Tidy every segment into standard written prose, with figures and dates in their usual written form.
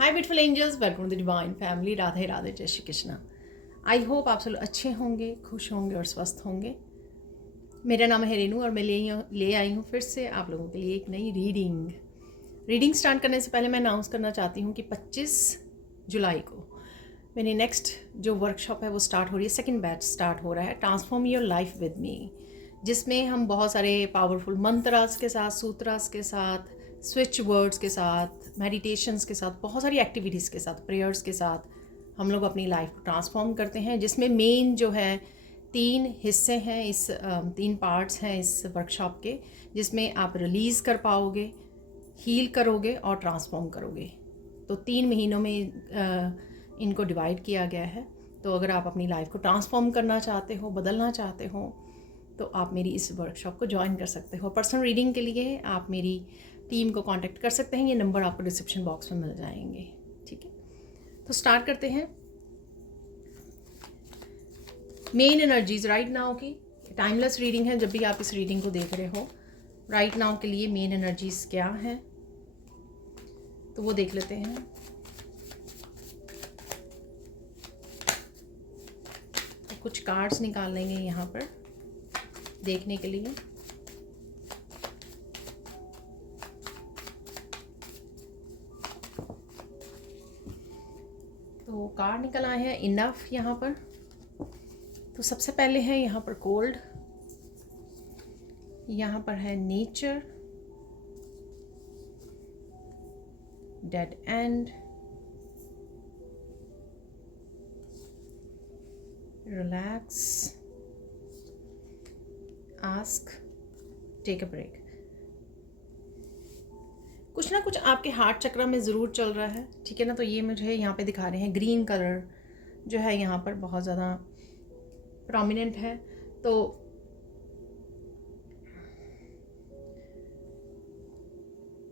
Hi beautiful angels, welcome to the divine family. Radhe Radhe, जय Shri Krishna. I hope आप सब अच्छे होंगे, खुश होंगे और स्वस्थ होंगे। मेरा नाम है रेनू और मैं ले आई हूँ फिर से आप लोगों के लिए एक नई रीडिंग स्टार्ट करने से पहले मैं अनाउंस करना चाहती हूँ कि 25 जुलाई को मेरी नेक्स्ट जो वर्कशॉप है वो स्टार्ट हो रही है। सेकंड बैच स्टार्ट हो रहा है, transform your life with me, जिसमें हम बहुत सारे पावरफुल मंत्रास के साथ, सूत्रास के साथ, स्विच वर्ड्स के साथ, मेडिटेशंस के साथ, बहुत सारी एक्टिविटीज़ के साथ, प्रेयर्स के साथ हम लोग अपनी लाइफ को ट्रांसफॉर्म करते हैं। जिसमें मेन जो है 3 हिस्से हैं, इस 3 पार्ट्स हैं इस वर्कशॉप के, जिसमें आप रिलीज़ कर पाओगे, हील करोगे और ट्रांसफॉर्म करोगे। तो 3 महीनों में इनको डिवाइड किया गया है। तो अगर आप अपनी लाइफ को ट्रांसफॉर्म करना चाहते हो, बदलना चाहते हो, तो आप मेरी इस वर्कशॉप को ज्वाइन कर सकते हो। पर्सनल रीडिंग के लिए आप मेरी टीम को कांटेक्ट कर सकते हैं। ये नंबर आपको डिस्क्रिप्शन बॉक्स में मिल जाएंगे। ठीक है, तो स्टार्ट करते हैं। मेन एनर्जीज राइट नाउ की टाइमलेस रीडिंग है। जब भी आप इस रीडिंग को देख रहे हो, राइट नाउ के लिए मेन एनर्जीज क्या है तो वो देख लेते हैं। तो कुछ कार्ड्स निकाल लेंगे यहाँ पर देखने के लिए। तो कार्ड निकल आए हैं इनफ यहाँ पर। तो सबसे पहले है यहाँ पर कोल्ड, यहाँ पर है nature, dead end, relax, ask, take a break. कुछ ना कुछ आपके हार्ट चक्र में ज़रूर चल रहा है, ठीक है ना। तो ये मुझे यहाँ पे दिखा रहे हैं ग्रीन कलर जो है यहाँ पर बहुत ज़्यादा प्रोमिनेंट है। तो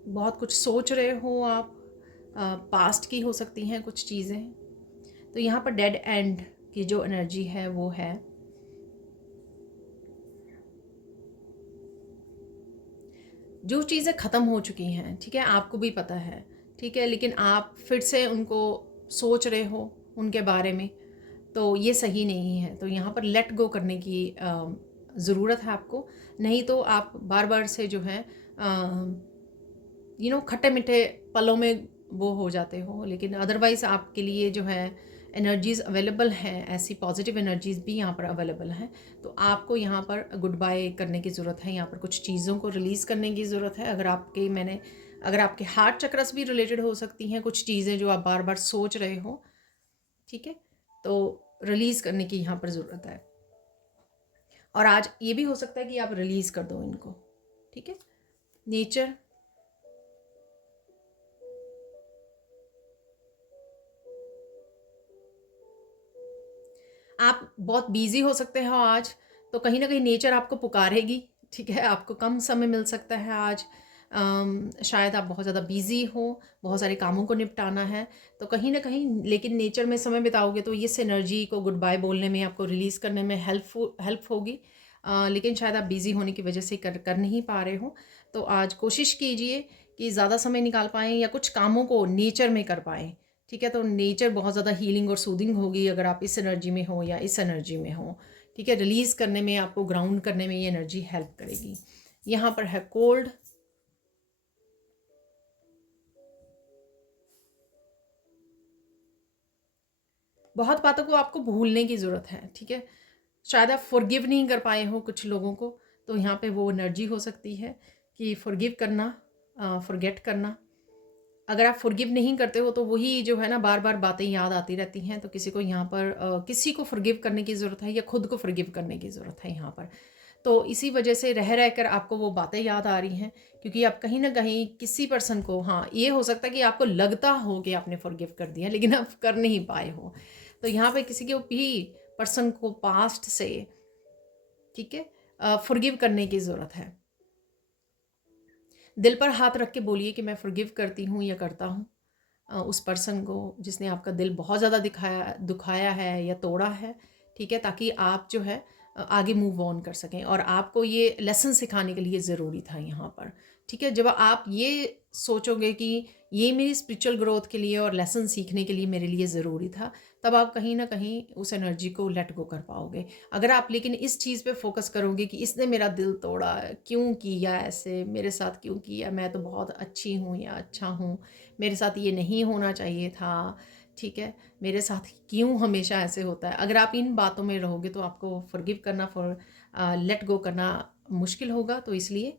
बहुत कुछ सोच रहे हो आप, पास्ट की हो सकती हैं कुछ चीज़ें। तो यहाँ पर डेड एंड की जो एनर्जी है वो है। जो चीज़ें ख़त्म हो चुकी हैं, ठीक है, आपको भी पता है, ठीक है, लेकिन आप फिर से उनको सोच रहे हो उनके बारे में, तो ये सही नहीं है। तो यहाँ पर लेट गो करने की ज़रूरत है आपको। नहीं तो आप बार बार से जो है खट्टे मीठे पलों में वो हो जाते हो। लेकिन अदरवाइज़ आपके लिए जो है एनर्जीज़ अवेलेबल हैं, ऐसी पॉजिटिव एनर्जीज़ भी यहाँ पर अवेलेबल हैं। तो आपको यहाँ पर गुड बाय करने की ज़रूरत है, यहाँ पर कुछ चीज़ों को रिलीज़ करने की ज़रूरत है। अगर आपके हार्ट चक्रस भी रिलेटेड हो सकती हैं कुछ चीज़ें जो आप बार बार सोच रहे हो, ठीक है, तो रिलीज़ करने की यहाँ पर ज़रूरत है। और आज ये भी हो सकता है कि आप रिलीज़ कर दो इनको, ठीक है। नेचर, आप बहुत बिजी हो सकते हो आज, तो कहीं ना कहीं नेचर आपको पुकारेगी, ठीक है। आपको कम समय मिल सकता है आज, शायद आप बहुत ज़्यादा बिजी हो, बहुत सारे कामों को निपटाना है, तो कहीं ना कहीं लेकिन नेचर में समय बिताओगे तो इस एनर्जी को गुड बाय बोलने में, आपको रिलीज़ करने में हेल्प होगी। लेकिन शायद आप बिज़ी होने की वजह से कर नहीं पा रहे हो। तो आज कोशिश कीजिए कि ज़्यादा समय निकाल पाएँ या कुछ कामों को नेचर में कर पाएँ, ठीक है। तो नेचर बहुत ज़्यादा हीलिंग और सूदिंग होगी अगर आप इस एनर्जी में हो या इस एनर्जी में हो, ठीक है। रिलीज़ करने में, आपको ग्राउंड करने में ये एनर्जी हेल्प करेगी। यहाँ पर है कोल्ड, बहुत बातों को आपको भूलने की ज़रूरत है, ठीक है। शायद आप फॉरगिव नहीं कर पाए हो कुछ लोगों को, तो यहाँ पे वो एनर्जी हो सकती है कि फॉरगिव करना, फॉरगेट करना। अगर आप फॉरगिव नहीं करते हो तो वही जो है ना बार बार बातें याद आती रहती हैं। तो किसी को यहाँ पर किसी को फॉरगिव करने की ज़रूरत है या खुद को फॉरगिव करने की ज़रूरत है यहाँ पर। तो इसी वजह से रह कर आपको वो बातें याद आ रही हैं, क्योंकि आप कहीं ना कहीं किसी पर्सन को, हाँ ये हो सकता है कि आपको लगता हो कि आपने फॉरगिव कर दिया लेकिन आप कर नहीं पाए हो। तो यहाँ पे किसी को भी पर्सन को पास्ट से, ठीक है, फॉरगिव करने की ज़रूरत है। दिल पर हाथ रख के बोलिए कि मैं फॉरगिव करती हूँ या करता हूँ उस पर्सन को जिसने आपका दिल बहुत ज़्यादा दुखाया है या तोड़ा है, ठीक है, ताकि आप जो है आगे मूव ऑन कर सकें। और आपको ये लेसन सिखाने के लिए ज़रूरी था यहाँ पर, ठीक है, जब आप ये सोचोगे कि ये मेरी स्पिरिचुअल ग्रोथ के लिए और लेसन सीखने के लिए मेरे लिए ज़रूरी था, तब आप कहीं ना कहीं उस एनर्जी को लेट गो कर पाओगे। अगर आप लेकिन इस चीज़ पे फोकस करोगे कि इसने मेरा दिल तोड़ा, क्यों किया ऐसे, मेरे साथ क्यों किया, मैं तो बहुत अच्छी हूँ या अच्छा हूँ, मेरे साथ ये नहीं होना चाहिए था, ठीक है, मेरे साथ क्यों हमेशा ऐसे होता है, अगर आप इन बातों में रहोगे तो आपको फॉरगिव करना, लेट गो करना मुश्किल होगा। तो इसलिए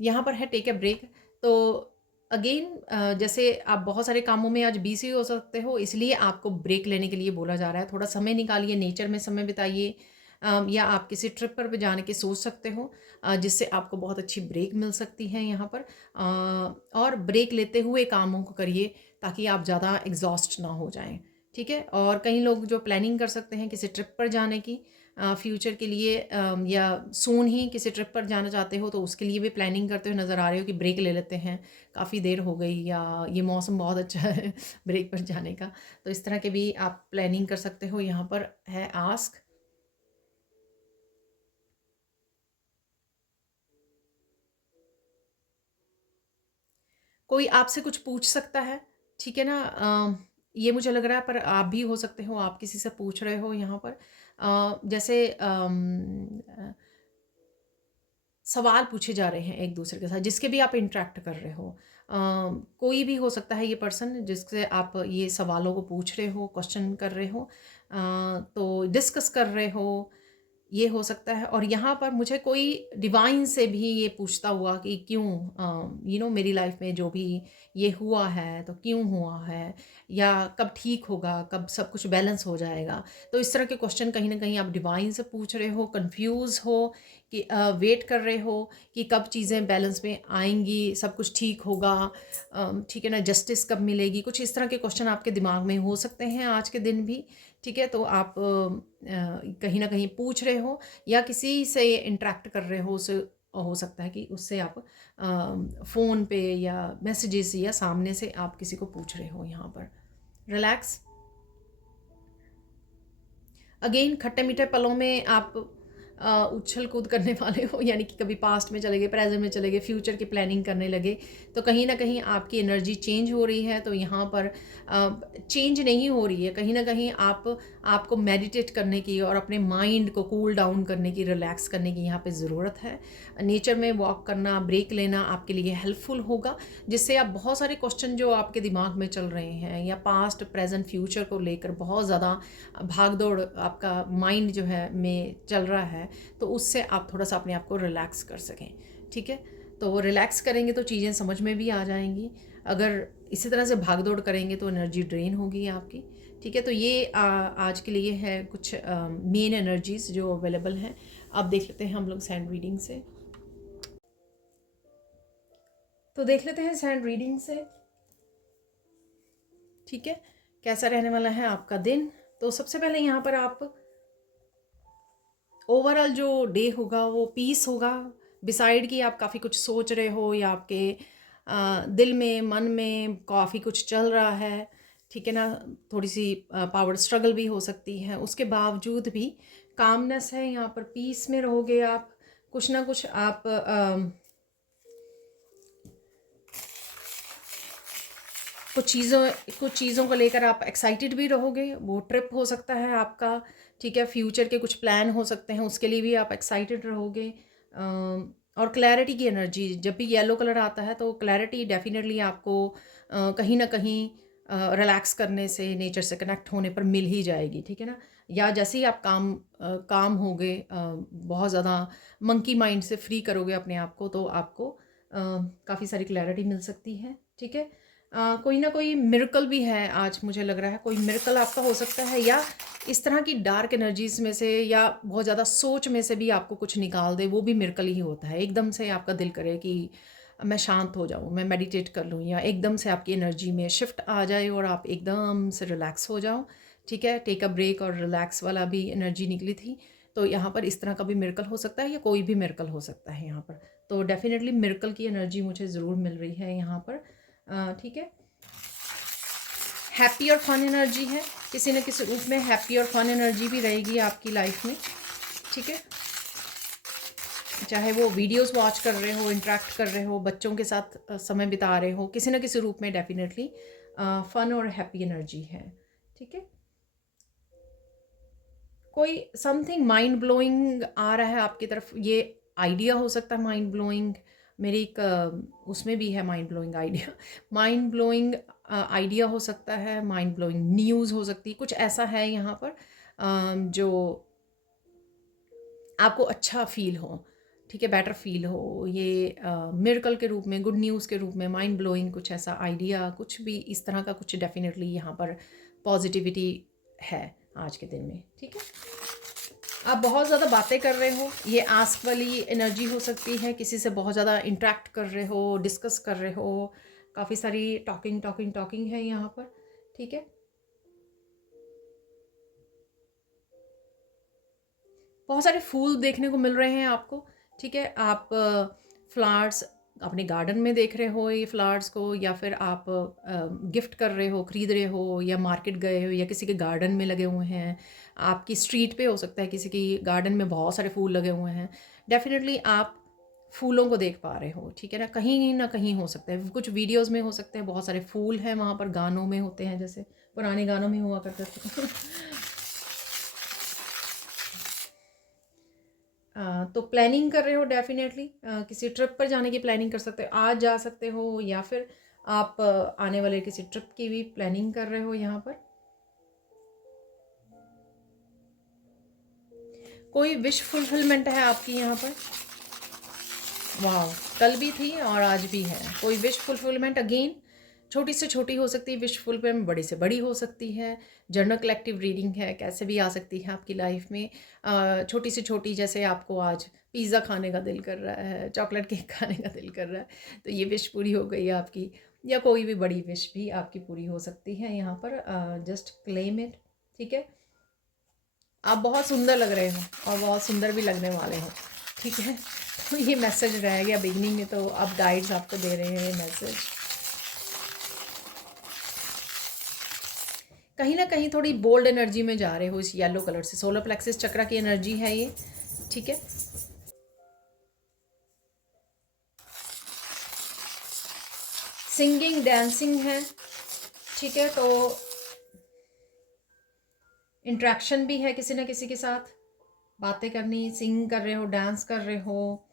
यहाँ पर है टेक अ ब्रेक। तो अगेन जैसे आप बहुत सारे कामों में आज बिजी हो सकते हो, इसलिए आपको ब्रेक लेने के लिए बोला जा रहा है। थोड़ा समय निकालिए, नेचर में समय बिताइए, या आप किसी ट्रिप पर भी जाने की सोच सकते हो, जिससे आपको बहुत अच्छी ब्रेक मिल सकती है यहाँ पर। और ब्रेक लेते हुए कामों को करिए ताकि आप ज़्यादा एग्जॉस्ट ना हो जाएं, ठीक है। और कई लोग जो प्लानिंग कर सकते हैं किसी ट्रिप पर जाने की, फ्यूचर के लिए, या सून ही किसी ट्रिप पर जाना चाहते हो तो उसके लिए भी प्लानिंग करते हुए नज़र आ रहे हो कि ब्रेक ले लेते हैं, काफ़ी देर हो गई, या ये मौसम बहुत अच्छा है ब्रेक पर जाने का। तो इस तरह के भी आप प्लानिंग कर सकते हो। यहाँ पर है आस्क। कोई आपसे कुछ पूछ सकता है, ठीक है ना। ये मुझे लग रहा है, पर आप भी हो सकते हो आप किसी से पूछ रहे हो यहाँ पर। जैसे सवाल पूछे जा रहे हैं एक दूसरे के साथ, जिसके भी आप इंटरेक्ट कर रहे हो। कोई भी हो सकता है ये पर्सन जिससे आप ये सवालों को पूछ रहे हो, क्वेश्चन कर रहे हो, तो डिस्कस कर रहे हो, ये हो सकता है। और यहाँ पर मुझे कोई डिवाइन से भी ये पूछता हुआ कि क्यों, मेरी लाइफ में जो भी ये हुआ है तो क्यों हुआ है, या कब ठीक होगा, कब सब कुछ बैलेंस हो जाएगा। तो इस तरह के क्वेश्चन कहीं ना कहीं आप डिवाइन से पूछ रहे हो, कंफ्यूज हो कि वेट कर रहे हो कि कब चीज़ें बैलेंस में आएंगी, सब कुछ ठीक होगा, ठीक है ना, जस्टिस कब मिलेगी। कुछ इस तरह के क्वेश्चन आपके दिमाग में हो सकते हैं आज के दिन भी, ठीक है। तो आप कहीं ना कहीं पूछ रहे हो या किसी से इंटरेक्ट कर रहे हो, उसे हो सकता है कि उससे आप फ़ोन पे या मैसेजेस या सामने से आप किसी को पूछ रहे हो। यहाँ पर रिलैक्स। अगेन खट्टे मीठे पलों में आप उछल कूद करने वाले हो, यानी कि कभी पास्ट में चले गए, प्रेजेंट में चले गए, फ्यूचर की प्लानिंग करने लगे, तो कहीं ना कहीं आपकी एनर्जी चेंज हो रही है। तो यहाँ पर चेंज नहीं हो रही है, कहीं ना कहीं आपको मेडिटेट करने की और अपने माइंड को कूल डाउन करने की, रिलैक्स करने की यहाँ पे ज़रूरत है। नेचर में वॉक करना, ब्रेक लेना आपके लिए हेल्पफुल होगा, जिससे आप बहुत सारे क्वेश्चन जो आपके दिमाग में चल रहे हैं या पास्ट प्रेजेंट फ्यूचर को लेकर बहुत ज़्यादा भाग दौड़ आपका माइंड जो है में चल रहा है, तो उससे आप थोड़ा सा अपने आप को रिलैक्स कर सकें, ठीक है। तो रिलैक्स करेंगे तो चीज़ें समझ में भी आ जाएंगी। अगर इसी तरह से भाग दौड़ करेंगे तो एनर्जी ड्रेन होगी आपकी, ठीक है। तो ये आज के लिए है कुछ मेन एनर्जीज जो अवेलेबल हैं। अब देख लेते हैं हम लोग सैंड रीडिंग से। तो देख लेते हैं सैंड रीडिंग से, ठीक है, कैसा रहने वाला है आपका दिन। तो सबसे पहले यहाँ पर आप ओवरऑल जो डे होगा वो पीस होगा, बिसाइड कि आप काफ़ी कुछ सोच रहे हो या आपके दिल में, मन में काफ़ी कुछ चल रहा है, ठीक है ना। थोड़ी सी पावर स्ट्रगल भी हो सकती है, उसके बावजूद भी कामनेस है यहाँ पर, पीस में रहोगे आप। कुछ ना कुछ आप कुछ चीज़ों को लेकर आप एक्साइटेड भी रहोगे। वो ट्रिप हो सकता है आपका, ठीक है, फ्यूचर के कुछ प्लान हो सकते हैं, उसके लिए भी आप एक्साइटेड रहोगे। और क्लैरिटी की एनर्जी, जब भी येलो कलर आता है तो क्लैरिटी डेफिनेटली आपको कहीं ना कहीं रिलैक्स करने से, नेचर से कनेक्ट होने पर मिल ही जाएगी, ठीक है ना। या जैसे ही आप काम होगे, बहुत ज़्यादा मंकी माइंड से फ्री करोगे अपने आप को, तो आपको काफ़ी सारी क्लैरिटी मिल सकती है, ठीक है। कोई ना कोई मिरेकल भी है आज, मुझे लग रहा है कोई मिरेकल आपका हो सकता है, या इस तरह की डार्क एनर्जीज में से या बहुत ज़्यादा सोच में से भी आपको कुछ निकाल दे, वो भी मिरेकल ही होता है। एकदम से आपका दिल करे कि मैं शांत हो जाऊँ, मैं मेडिटेट कर लूँ, या एकदम से आपकी एनर्जी में शिफ्ट आ जाए और आप एकदम से रिलैक्स हो जाओ, ठीक है। टेक अ ब्रेक और रिलैक्स वाला भी एनर्जी निकली थी, तो यहाँ पर इस तरह का भी मिरेकल हो सकता है, या कोई भी मिरेकल हो सकता है यहाँ पर। तो डेफिनेटली मिरेकल की एनर्जी मुझे ज़रूर मिल रही है यहाँ पर, ठीक है। हैप्पी और फन एनर्जी है, किसी न किसी रूप में हैप्पी और फन एनर्जी भी रहेगी आपकी लाइफ में, ठीक है। चाहे वो वीडियोस वॉच कर रहे हो, इंटरेक्ट कर रहे हो, बच्चों के साथ समय बिता रहे हो, किसी न किसी रूप में डेफिनेटली फन और हैप्पी एनर्जी है। ठीक है, कोई समथिंग माइंड ब्लोइंग आ रहा है आपकी तरफ, ये आइडिया हो सकता है माइंड ब्लोइंग। मेरी एक उसमें भी है mind blowing idea, mind blowing idea हो सकता है, माइंड ब्लोइंग न्यूज़ हो सकती है, कुछ ऐसा है यहाँ पर जो आपको अच्छा फील हो, ठीक है, बेटर फील हो, ये मिरेकल के रूप में, गुड न्यूज़ के रूप में, माइंड ब्लोइंग कुछ ऐसा आइडिया, कुछ भी इस तरह का कुछ डेफिनेटली यहाँ पर पॉजिटिविटी है आज के दिन में। ठीक है, आप बहुत ज़्यादा बातें कर रहे हो, ये आस्क वाली एनर्जी हो सकती है, किसी से बहुत ज़्यादा इंटरेक्ट कर रहे हो, डिस्कस कर रहे हो, काफ़ी सारी टॉकिंग टॉकिंग टॉकिंग है यहाँ पर। ठीक है, बहुत सारे फूल देखने को मिल रहे हैं आपको। ठीक है, आप फ्लावर्स अपने गार्डन में देख रहे हो ये फ्लावर्स को, या फिर आप गिफ्ट कर रहे हो, ख़रीद रहे हो, या मार्केट गए हो, या किसी के गार्डन में लगे हुए हैं, आपकी स्ट्रीट पे हो सकता है, किसी की गार्डन में बहुत सारे फूल लगे हुए हैं। डेफिनेटली आप फूलों को देख पा रहे हो। ठीक है ना कहीं हो सकता है, कुछ वीडियोस में हो सकते हैं, बहुत सारे फूल हैं वहाँ पर, गानों में होते हैं, जैसे पुराने गानों में हुआ करते थे। तो प्लानिंग कर रहे हो डेफिनेटली, किसी ट्रिप पर जाने की प्लानिंग कर सकते हो, आज जा सकते हो, या फिर आप आने वाले किसी ट्रिप की भी प्लानिंग कर रहे हो यहाँ पर। कोई विश फुलफिलमेंट है आपकी यहाँ पर, वाह, कल भी थी और आज भी है। कोई विश फुलफिलमेंट अगेन, छोटी से छोटी हो सकती है विश फुलफिलमेंट, बड़ी से बड़ी हो सकती है, जनरल कलेक्टिव रीडिंग है, कैसे भी आ सकती है आपकी लाइफ में। छोटी से छोटी, जैसे आपको आज पिज़्ज़ा खाने का दिल कर रहा है, चॉकलेट केक खाने का दिल कर रहा है, तो ये विश पूरी हो गई आपकी। या कोई भी बड़ी विश भी आपकी पूरी हो सकती है यहाँ पर, जस्ट क्लेम इट। ठीक है, आप बहुत सुंदर लग रहे हो और बहुत सुंदर भी लगने वाले हो। ठीक है, तो ये मैसेज रह गया बिगनिंग में, तो अब गाइड्स आपको दे रहे हैं मैसेज। कहीं ना कहीं थोड़ी बोल्ड एनर्जी में जा रहे हो इस येलो कलर से, सोलर प्लेक्सिस चक्रा की एनर्जी है ये। ठीक है, सिंगिंग डांसिंग है। ठीक है, तो इंट्रैक्शन भी है किसी ना किसी के साथ, बातें करनी, सिंग कर रहे हो, डांस कर रहे हो,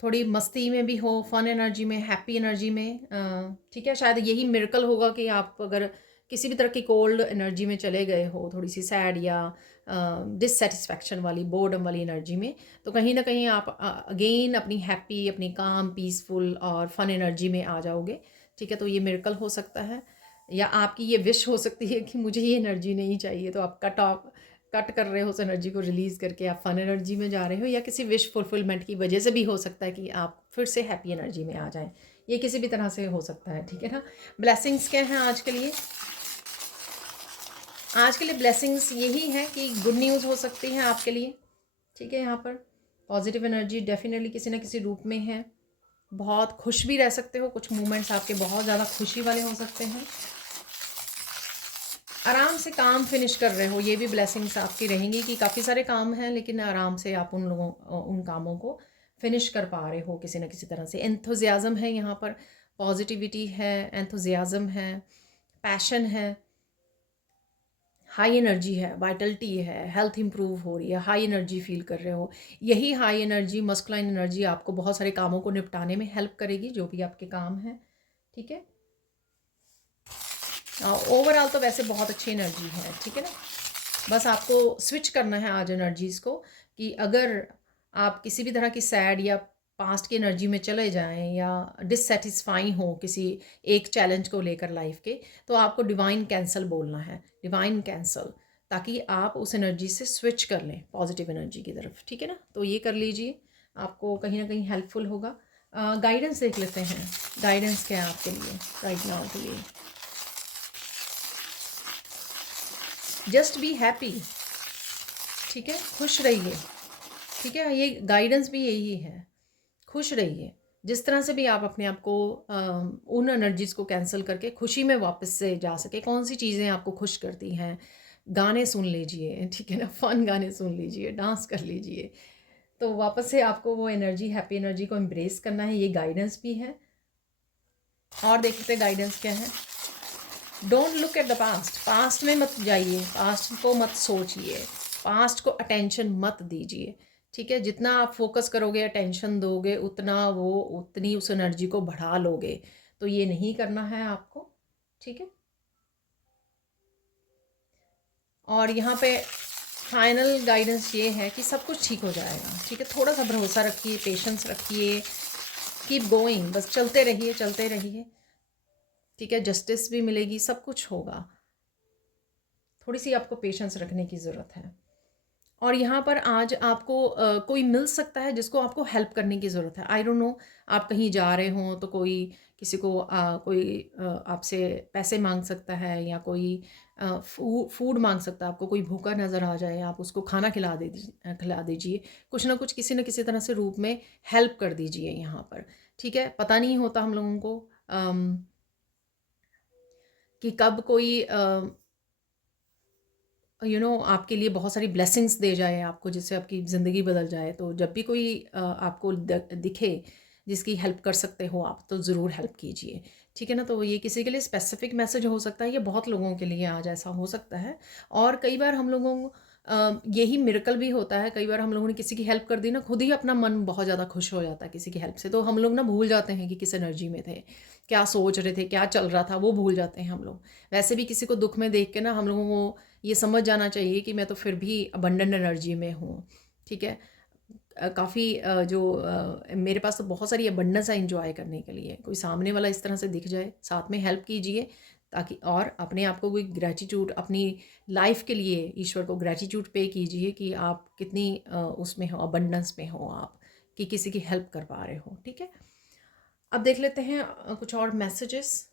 थोड़ी मस्ती में भी हो, फन एनर्जी में, हैप्पी एनर्जी में। ठीक है, शायद यही मिरेकल होगा कि आप अगर किसी भी तरह की कोल्ड एनर्जी में चले गए हो, थोड़ी सी सैड या डिससेटिस्फैक्शन वाली, बोर्डम वाली एनर्जी में, तो कहीं ना कहीं आप अगेन अपनी हैप्पी, अपनी काम, पीसफुल और फन एनर्जी में आ जाओगे। ठीक है, तो ये मिरेकल हो सकता है, या आपकी ये विश हो सकती है कि मुझे ये एनर्जी नहीं चाहिए, तो आप कट कर रहे हो उस एनर्जी को, रिलीज़ करके आप फन एनर्जी में जा रहे हो, या किसी विश फुलफिलमेंट की वजह से भी हो सकता है कि आप फिर से हैप्पी एनर्जी में आ जाएं। ये किसी भी तरह से हो सकता है। ठीक है ना, ब्लेसिंग्स क्या हैं आज के लिए? आज के लिए ब्लेसिंग्स यही है कि गुड न्यूज़ हो सकती है आपके लिए। ठीक है, यहाँ पर पॉजिटिव एनर्जी डेफिनेटली किसी न किसी रूप में है। बहुत खुश भी रह सकते हो, कुछ मोमेंट्स आपके बहुत ज़्यादा खुशी वाले हो सकते हैं। आराम से काम फिनिश कर रहे हो, ये भी ब्लेसिंग्स आपकी रहेंगी कि काफ़ी सारे काम हैं, लेकिन आराम से आप उन कामों को फिनिश कर पा रहे हो किसी न किसी तरह से। एंथुजियाज़म है यहाँ पर, पॉजिटिविटी है, एंथुजियाज़म है, पैशन है, हाई एनर्जी है, वाइटलिटी है, हेल्थ इंप्रूव हो रही है, हाई एनर्जी फील कर रहे हो। यही हाई एनर्जी, मस्कुलाइन एनर्जी आपको बहुत सारे कामों को निपटाने में हेल्प करेगी, जो भी आपके काम हैं। ठीक है, ओवरऑल तो वैसे बहुत अच्छी एनर्जी है। ठीक है ना, बस आपको स्विच करना है आज एनर्जीज़ को, कि अगर आप किसी भी तरह की सैड या पास्ट की एनर्जी में चले जाएं, या डिससेटिस्फाई हो किसी एक चैलेंज को लेकर लाइफ के, तो आपको डिवाइन कैंसल बोलना है, डिवाइन कैंसल, ताकि आप उस एनर्जी से स्विच कर लें पॉजिटिव एनर्जी की तरफ। ठीक है ना, तो ये कर लीजिए, आपको कहीं ना कहीं हेल्पफुल होगा। गाइडेंस देख लेते हैं, गाइडेंस क्या है आपके लिए राइट नाउ के लिए। Just be happy. ठीक है, खुश रहिए। ठीक है, ये गाइडेंस भी यही है, खुश रहिए। जिस तरह से भी आप अपने आप को उन एनर्जीज़ को कैंसिल करके खुशी में वापस से जा सके। कौन सी चीज़ें आपको खुश करती हैं, गाने सुन लीजिए, ठीक है ना, फ़न गाने सुन लीजिए, डांस कर लीजिए। तो वापस से आपको वो एनर्जी, हैप्पी एनर्जी को एम्ब्रेस करना है, ये गाइडेंस भी है। और देखते हैं गाइडेंस क्या है। Don't look at the past, past में मत जाइए, पास्ट को मत सोचिए, पास्ट को अटेंशन मत दीजिए, ठीक है। जितना आप फोकस करोगे, अटेंशन दोगे, उतना वो उतनी उस एनर्जी को बढ़ा लोगे। तो ये नहीं करना है आपको, ठीक है। और यहाँ पे फाइनल गाइडेंस ये है कि सब कुछ ठीक हो जाएगा, ठीक है। थोड़ा सा भरोसा रखिए, पेशेंस रखिए, कीप गोइंग, बस चलते रहिए, चलते रहिए, ठीक है। जस्टिस भी मिलेगी, सब कुछ होगा। थोड़ी सी आपको पेशेंस रखने की ज़रूरत है। और यहाँ पर आज आपको कोई मिल सकता है जिसको आपको हेल्प करने की ज़रूरत है। आई डोंट नो, आप कहीं जा रहे हों तो कोई किसी को कोई आपसे पैसे मांग सकता है, या कोई फूड मांग सकता है। आपको कोई भूखा नज़र आ जाए, आप उसको खाना खिला दीजिए, कुछ ना कुछ किसी न किसी तरह से रूप में हेल्प कर दीजिए यहाँ पर, ठीक है। पता नहीं होता हम लोगों को कि कब कोई आपके लिए बहुत सारी ब्लेसिंग्स दे जाए आपको, जिससे आपकी ज़िंदगी बदल जाए। तो जब भी कोई आपको दिखे जिसकी हेल्प कर सकते हो आप, तो ज़रूर हेल्प कीजिए, ठीक है ना। तो ये किसी के लिए स्पेसिफिक मैसेज हो सकता है, ये बहुत लोगों के लिए आज ऐसा हो सकता है। और कई बार हम लोगों को यही मिरेकल भी होता है। कई बार हम लोगों ने किसी की हेल्प कर दी ना, खुद ही अपना मन बहुत ज़्यादा खुश हो जाता है किसी की हेल्प से। तो हम लोग ना भूल जाते हैं कि किस एनर्जी में थे, क्या सोच रहे थे, क्या चल रहा था, वो भूल जाते हैं हम लोग। वैसे भी किसी को दुख में देख के ना हम लोगों को ये समझ जाना चाहिए कि मैं तो फिर भी अबंडेंट एनर्जी में हूँ, ठीक है। काफ़ी मेरे पास तो बहुत सारी अबंडेंस है इंजॉय करने के लिए। कोई सामने वाला इस तरह से दिख जाए, साथ में हेल्प कीजिए, ताकि और अपने आप को कोई ग्रैटिट्यूड, अपनी लाइफ के लिए ईश्वर को ग्रैटिट्यूड पे कीजिए कि आप कितनी उसमें हो, अबंडेंस में हो आप, कि किसी की हेल्प कर पा रहे हो, ठीक है। अब देख लेते हैं कुछ और मैसेजेस।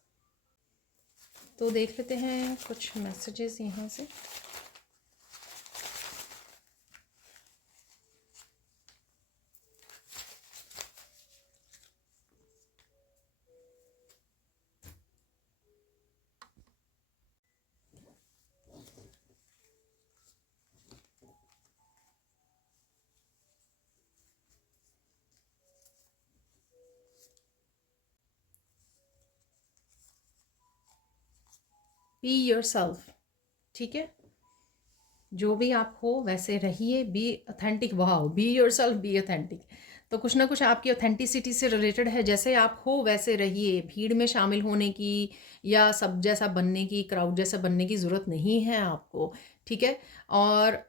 तो देख लेते हैं कुछ मैसेजेस यहाँ से। बी योरसेल्फ, ठीक है। जो भी आप हो वैसे रहिए, be authentic. Wow, be yourself, be authentic. तो कुछ ना कुछ आपकी ऑथेंटिसिटी से रिलेटेड है। जैसे आप हो वैसे रहिए, भीड़ में शामिल होने की या सब जैसा बनने की, क्राउड जैसा बनने की ज़रूरत नहीं है आपको, ठीक है। और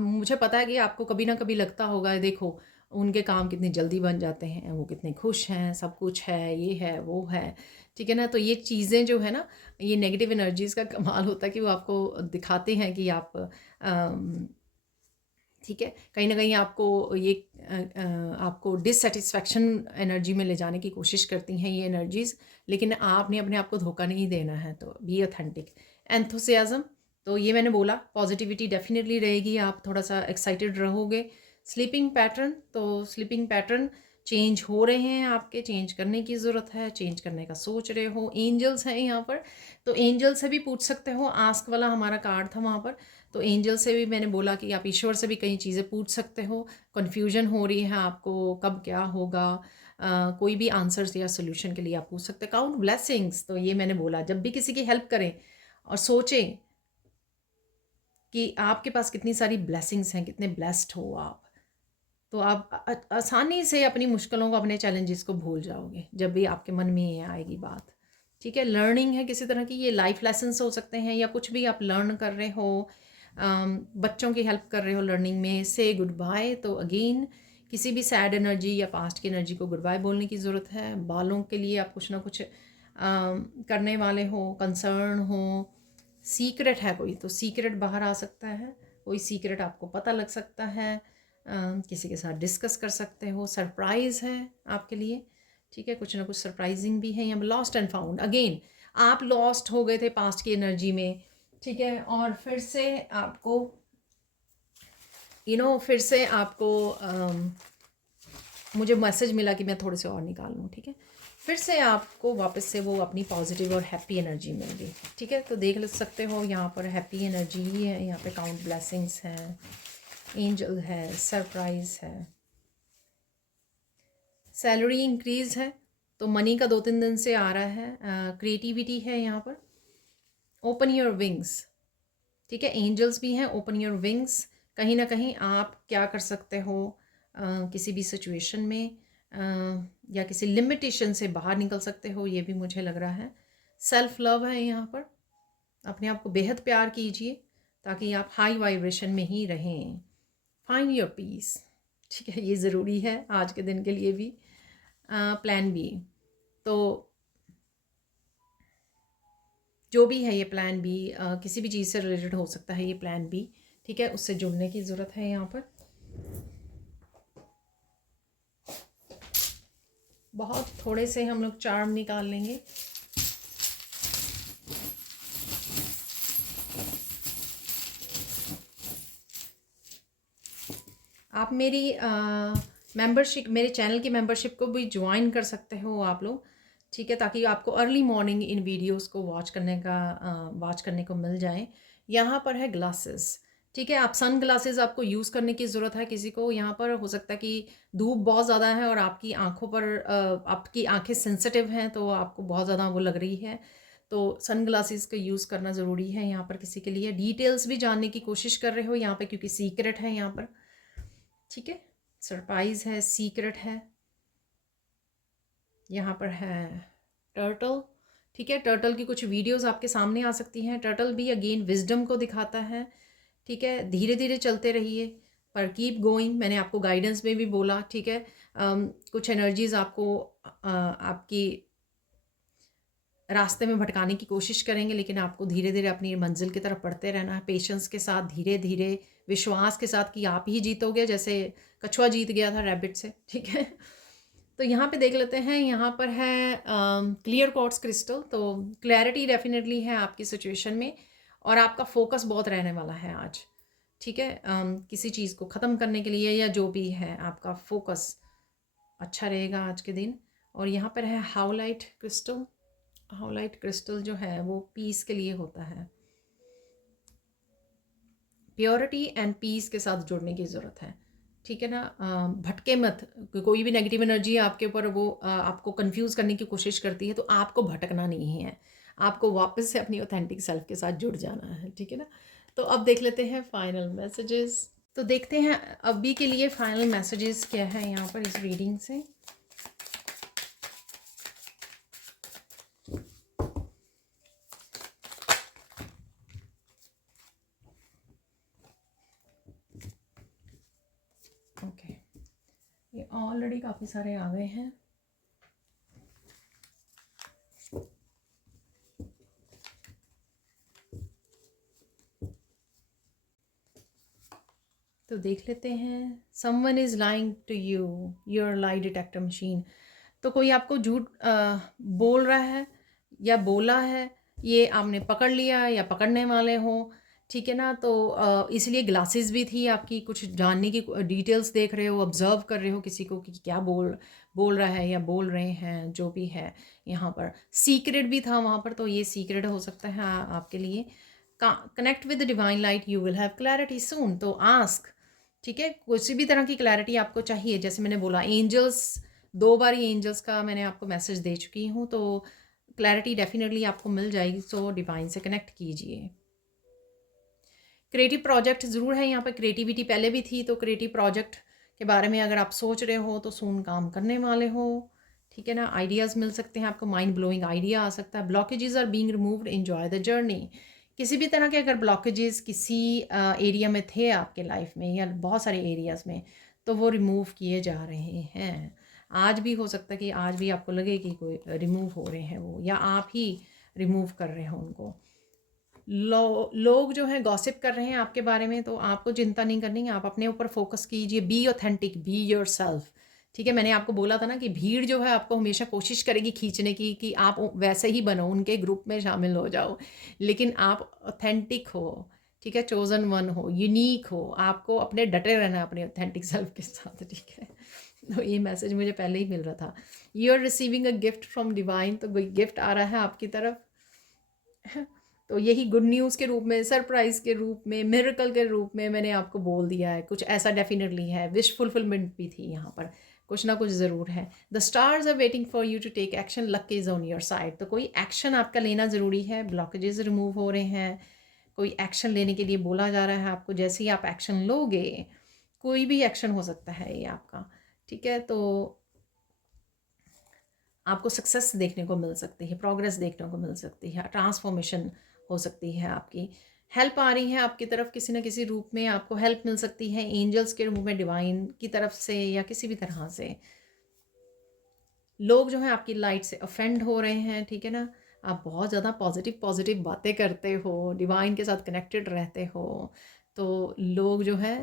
मुझे पता है कि आपको कभी ना कभी लगता होगा, देखो उनके काम कितनी जल्दी बन जाते हैं, वो कितने खुश हैं, सब कुछ है, ये है वो है, ठीक है ना। तो ये चीज़ें जो है ना, ये नेगेटिव एनर्जीज़ का कमाल होता है कि वो आपको दिखाते हैं कि आप ठीक है, कहीं ना कहीं आपको ये आपको डिससेटिस्फैक्शन एनर्जी में ले जाने की कोशिश करती हैं ये एनर्जीज़। लेकिन आपने अपने आप को धोखा नहीं देना है। तो बी ऑथेंटिक। एंथुसियाज़म, तो ये मैंने बोला, पॉजिटिविटी डेफिनेटली रहेगी, आप थोड़ा सा एक्साइटेड रहोगे। स्लीपिंग पैटर्न, तो स्लीपिंग पैटर्न चेंज हो रहे हैं आपके, चेंज करने की ज़रूरत है, चेंज करने का सोच रहे हो। एंजल्स हैं यहाँ पर, तो एंजल से भी पूछ सकते हो। आस्क वाला हमारा कार्ड था वहाँ पर, तो एंजल से भी मैंने बोला कि आप ईश्वर से भी कई चीज़ें पूछ सकते हो। कन्फ्यूजन हो रही है आपको, कब क्या होगा, कोई भी आंसर्स या सोल्यूशन के लिए आप पूछ सकते हैं। काउंट ब्लेसिंग्स, तो ये मैंने बोला, जब भी किसी की हेल्प करें और सोचें कि आपके पास कितनी सारी ब्लेसिंग्स हैं, कितने ब्लेस्ड हो आप, तो आप आसानी से अपनी मुश्किलों को, अपने चैलेंजेस को भूल जाओगे जब भी आपके मन में ये आएगी बात, ठीक है। लर्निंग है किसी तरह की, ये लाइफ लेसन्स हो सकते हैं, या कुछ भी आप लर्न कर रहे हो, बच्चों की हेल्प कर रहे हो लर्निंग में। से गुड बाय, तो अगेन किसी भी सैड एनर्जी या पास्ट की एनर्जी को गुड बाय बोलने की ज़रूरत है। बालों के लिए आप कुछ ना कुछ करने वाले हो, कंसर्न हो, सीक्रेट है कोई, तो सीक्रेट बाहर आ सकता है, कोई सीक्रेट आपको पता लग सकता है, किसी के साथ डिस्कस कर सकते हो, सरप्राइज़ है आपके लिए, ठीक है। कुछ ना कुछ सरप्राइजिंग भी है। यहाँ लॉस्ट एंड फाउंड, अगेन आप लॉस्ट हो गए थे पास्ट की एनर्जी में, ठीक है, और फिर से आपको फिर से आपको मुझे मैसेज मिला कि मैं थोड़े से और निकाल लूँ, ठीक है। फिर से आपको वापस से वो अपनी पॉजिटिव और हैप्पी एनर्जी मिल गई। ठीक है, तो देख सकते हो यहाँ पर हैप्पी एनर्जी ही है, यहाँ पे काउंट ब्लेसिंग्स हैं, एंजल है, सरप्राइज है, सैलरी इंक्रीज है, तो मनी का 2-3 दिन से आ रहा है, क्रिएटिविटी है यहाँ पर, ओपन योर विंग्स। ठीक है, एंजल्स भी हैं, ओपन योर विंग्स। कहीं ना कहीं आप क्या कर सकते हो, किसी भी सिचुएशन में या किसी लिमिटेशन से बाहर निकल सकते हो, ये भी मुझे लग रहा है। सेल्फ लव है यहाँ पर, अपने आप को बेहद प्यार कीजिए ताकि आप हाई वाइब्रेशन में ही रहें। Find your peace. ठीक है, ये ज़रूरी है आज के दिन के लिए भी। प्लान बी, तो जो भी है ये प्लान बी, किसी भी चीज़ से रिलेटेड हो सकता है ये प्लान बी। ठीक है, उससे जुड़ने की ज़रूरत है यहाँ पर। बहुत थोड़े से हम लोग चार्म निकाल लेंगे। आप मेरी मेंबरशिप, मेरे चैनल की मेंबरशिप को भी ज्वाइन कर सकते हो आप लोग। ठीक है, ताकि आपको अर्ली मॉर्निंग इन वीडियोस को वॉच करने को मिल जाए। यहाँ पर है ग्लासेस। ठीक है, आप सन ग्लासेस आपको यूज़ करने की ज़रूरत है। किसी को यहाँ पर हो सकता है कि धूप बहुत ज़्यादा है और आपकी आँखों पर आपकी आँखें सेंसिटिव हैं, तो आपको बहुत ज़्यादा वो लग रही है, तो सन ग्लासेस का यूज़ करना ज़रूरी है यहाँ पर। किसी के लिए डिटेल्स भी जानने की कोशिश कर रहे हो यहाँ पर, क्योंकि सीक्रेट है यहाँ पर। ठीक है, सरप्राइज है, सीक्रेट है। यहाँ पर है टर्टल। ठीक है, टर्टल की कुछ वीडियोस आपके सामने आ सकती हैं। टर्टल भी अगेन विजडम को दिखाता है। ठीक है, धीरे धीरे चलते रहिए, पर कीप गोइंग। मैंने आपको गाइडेंस में भी बोला। ठीक है, कुछ एनर्जीज आपको आपकी रास्ते में भटकाने की कोशिश करेंगे, लेकिन आपको धीरे धीरे अपनी मंजिल की तरफ बढ़ते रहना है, पेशेंस के साथ, धीरे धीरे, विश्वास के साथ कि आप ही जीतोगे, जैसे कछुआ जीत गया था रैबिट से। ठीक है, तो यहाँ पे देख लेते हैं। यहाँ पर है क्लियर क्वार्ट्ज क्रिस्टल। तो क्लैरिटी डेफिनेटली है आपकी सिचुएशन में, और आपका फोकस बहुत रहने वाला है आज। ठीक है, किसी चीज़ को ख़त्म करने के लिए या जो भी है, आपका फोकस अच्छा रहेगा आज के दिन। और यहाँ पर है हाउलाइट क्रिस्टल। हाउलाइट क्रिस्टल जो है वो पीस के लिए होता है, प्योरिटी एंड पीस के साथ जुड़ने की ज़रूरत है। ठीक है ना, भटके मत। कोई भी नेगेटिव एनर्जी आपके ऊपर वो आपको कंफ्यूज करने की कोशिश करती है, तो आपको भटकना नहीं है, आपको वापस से अपनी ऑथेंटिक सेल्फ के साथ जुड़ जाना है। ठीक है ना, तो अब देख लेते हैं फाइनल मैसेजेस। तो देखते हैं अभी के लिए फाइनल मैसेजेस क्या है यहाँ पर इस रीडिंग से। ओके, ये ऑलरेडी काफ़ी सारे आ गए हैं। तो देख लेते हैं। Someone is lying to you, your lie detector machine. तो कोई आपको झूठ बोल रहा है या बोला है, ये आपने पकड़ लिया या पकड़ने वाले हो। ठीक है ना, तो इसलिए ग्लासेस भी थी आपकी, कुछ जानने की डिटेल्स देख रहे हो, ऑब्जर्व कर रहे हो किसी को कि क्या बोल रहा है या बोल रहे हैं, जो भी है। यहाँ पर सीक्रेट भी था वहाँ पर, तो ये सीक्रेट हो सकता है आपके लिए। Connect with the divine light, you will have clarity soon. तो आस्क। ठीक है, किसी भी तरह की क्लैरिटी आपको चाहिए, जैसे मैंने बोला एंजल्स, 2 बार ही एंजल्स का मैंने आपको मैसेज दे चुकी हूँ, तो क्लैरिटी डेफिनेटली आपको मिल जाएगी। सो डिवाइन से कनेक्ट कीजिए। क्रिएटिव प्रोजेक्ट ज़रूर है यहाँ पर, क्रिएटिविटी पहले भी थी, तो क्रिएटिव प्रोजेक्ट के बारे में अगर आप सोच रहे हो तो सून काम करने वाले हो। ठीक है ना, आइडियाज़ मिल सकते हैं आपको, माइंड ब्लोइंग आइडिया आ सकता है। Blockages are being removed, enjoy the journey. किसी भी तरह के अगर ब्लॉकेजेस किसी एरिया में थे आपके लाइफ में या बहुत सारे एरियाज़ में, तो वो रिमूव किए जा रहे हैं। आज भी हो सकता है कि आज भी आपको लगे कि कोई रिमूव हो रहे हैं वो, या आप ही रिमूव कर रहे हो उनको। लोग जो है गॉसिप कर रहे हैं आपके बारे में, तो आपको चिंता नहीं करनी है, आप अपने ऊपर फोकस कीजिए। Be authentic, be your self. ठीक है, मैंने आपको बोला था ना कि भीड़ जो है आपको हमेशा कोशिश करेगी खींचने की, कि आप वैसे ही बनो, उनके ग्रुप में शामिल हो जाओ, लेकिन आप ऑथेंटिक हो। ठीक है, चोजन वन हो, यूनिक हो, आपको अपने डटे रहना है अपने ऑथेंटिक सेल्फ के साथ। ठीक है, तो ये मैसेज मुझे पहले ही मिल रहा था। You are receiving a gift from divine, तो कोई गिफ्ट आ रहा है आपकी तरफ। तो यही गुड न्यूज़ के रूप में, सरप्राइज के रूप में, मिरेकल के रूप में मैंने आपको बोल दिया है। कुछ ऐसा डेफिनेटली है, विश फुलफिलमेंट भी थी यहाँ पर, कुछ ना कुछ ज़रूर है। The stars are waiting for you to take action, luck is on your side. तो कोई एक्शन आपका लेना ज़रूरी है, ब्लॉकेजेस रिमूव हो रहे हैं, कोई एक्शन लेने के लिए बोला जा रहा है आपको। जैसे ही आप एक्शन लोगे, कोई भी एक्शन हो सकता है ये आपका, ठीक है, तो आपको सक्सेस देखने को मिल सकती है, प्रोग्रेस देखने को मिल सकती है, ट्रांसफॉर्मेशन हो सकती है आपकी। हेल्प आ रही है आपकी तरफ, किसी न किसी रूप में आपको हेल्प मिल सकती है, एंजल्स के रूप में, डिवाइन की तरफ से, या किसी भी तरह से। लोग जो हैं आपकी लाइट से ऑफेंड हो रहे हैं, ठीक है ना। आप बहुत ज़्यादा पॉजिटिव पॉजिटिव बातें करते हो, डिवाइन के साथ कनेक्टेड रहते हो, तो लोग जो है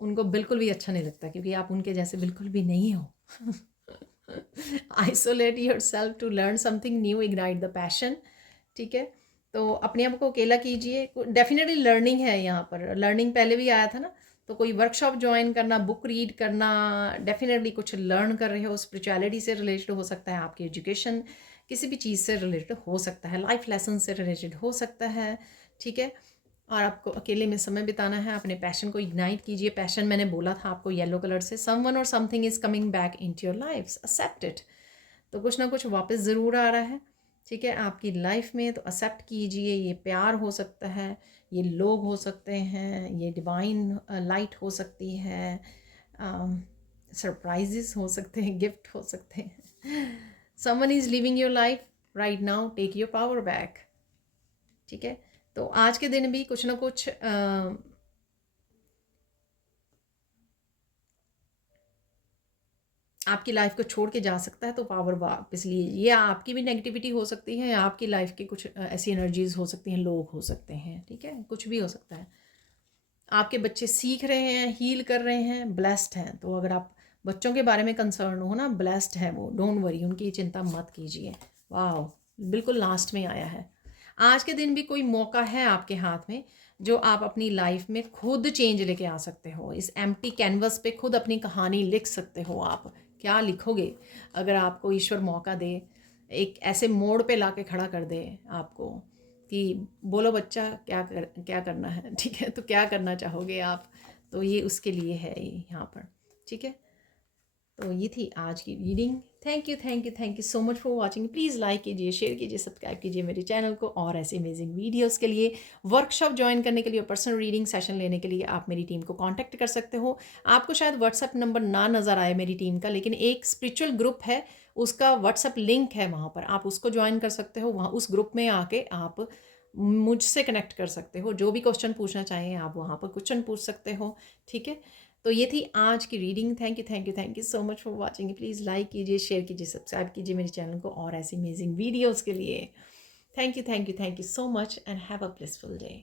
उनको बिल्कुल भी अच्छा नहीं लगता, क्योंकि आप उनके जैसे बिल्कुल भी नहीं हो। Isolate yourself to learn something new, ignite the passion, ठीक है। तो अपने आप को अकेला कीजिए, डेफिनेटली लर्निंग है यहाँ पर, लर्निंग पहले भी आया था ना। तो कोई वर्कशॉप ज्वाइन करना, बुक रीड करना, डेफिनेटली कुछ लर्न कर रहे हो, स्पिरिचुअलिटी से रिलेटेड हो सकता है, आपकी एजुकेशन किसी भी चीज़ से रिलेटेड हो सकता है, लाइफ लेसन से रिलेटेड हो सकता है, ठीक है। और आपको अकेले में समय बिताना है, अपने पैशन को इग्नाइट कीजिए। पैशन मैंने बोला था आपको येलो कलर से, समवन और something is coming back into your life, accept it. तो कुछ ना कुछ वापस ज़रूर आ रहा है, ठीक है, आपकी लाइफ में। तो एक्सेप्ट कीजिए, ये प्यार हो सकता है, ये लोग हो सकते हैं, ये डिवाइन लाइट हो सकती है, सरप्राइजेस हो सकते हैं, गिफ्ट हो सकते हैं। Someone is living your life right now, take your power back, ठीक है। तो आज के दिन भी कुछ ना कुछ आपकी लाइफ को छोड़ के जा सकता है, तो पावर वापस लिए। ये आपकी भी नेगेटिविटी हो सकती है, या आपकी लाइफ की कुछ ऐसी एनर्जीज हो सकती हैं, लोग हो सकते हैं, ठीक है, कुछ भी हो सकता है। आपके बच्चे सीख रहे हैं, हील कर रहे हैं, ब्लेस्ड हैं। तो अगर आप बच्चों के बारे में कंसर्न हो ना, ब्लेस्ड है वो, डोंट वरी, उनकी चिंता मत कीजिए। वाह, बिल्कुल लास्ट में आया है। आज के दिन भी कोई मौका है आपके हाथ में, जो आप अपनी लाइफ में खुद चेंज लेके आ सकते हो। इस एम्प्टी कैनवस पे खुद अपनी कहानी लिख सकते हो आप। क्या लिखोगे अगर आपको ईश्वर मौका दे, एक ऐसे मोड़ पे ला के खड़ा कर दे आपको कि बोलो बच्चा क्या करना है, ठीक है, तो क्या करना चाहोगे आप। तो ये उसके लिए है ये यहाँ पर, ठीक है। तो ये थी आज की reading. Thank you thank you thank you so much for watching. Please like कीजिए, शेयर कीजिए, सब्सक्राइब कीजिए मेरे चैनल को, और ऐसे अमेजिंग वीडियोस के लिए, वर्कशॉप ज्वाइन करने के लिए और पर्सनल रीडिंग सेशन लेने के लिए आप मेरी टीम को कांटेक्ट कर सकते हो। आपको शायद व्हाट्सएप नंबर ना नज़र आए मेरी टीम का, लेकिन एक स्पिरिचुअल ग्रुप है, उसका व्हाट्सएप लिंक है वहाँ पर, आप उसको ज्वाइन कर सकते हो। वहाँ उस ग्रुप में आके आप मुझसे कनेक्ट कर सकते हो, जो भी क्वेश्चन पूछना चाहें आप वहाँ पर क्वेश्चन पूछ सकते हो, ठीक है। तो ये थी आज की reading. Thank you thank you thank you so much for watching. Please like कीजिए, शेयर कीजिए, सब्सक्राइब कीजिए मेरे चैनल को, और ऐसी अमेजिंग वीडियोज़ के लिए। Thank you thank you thank you so much, and have a blissful day.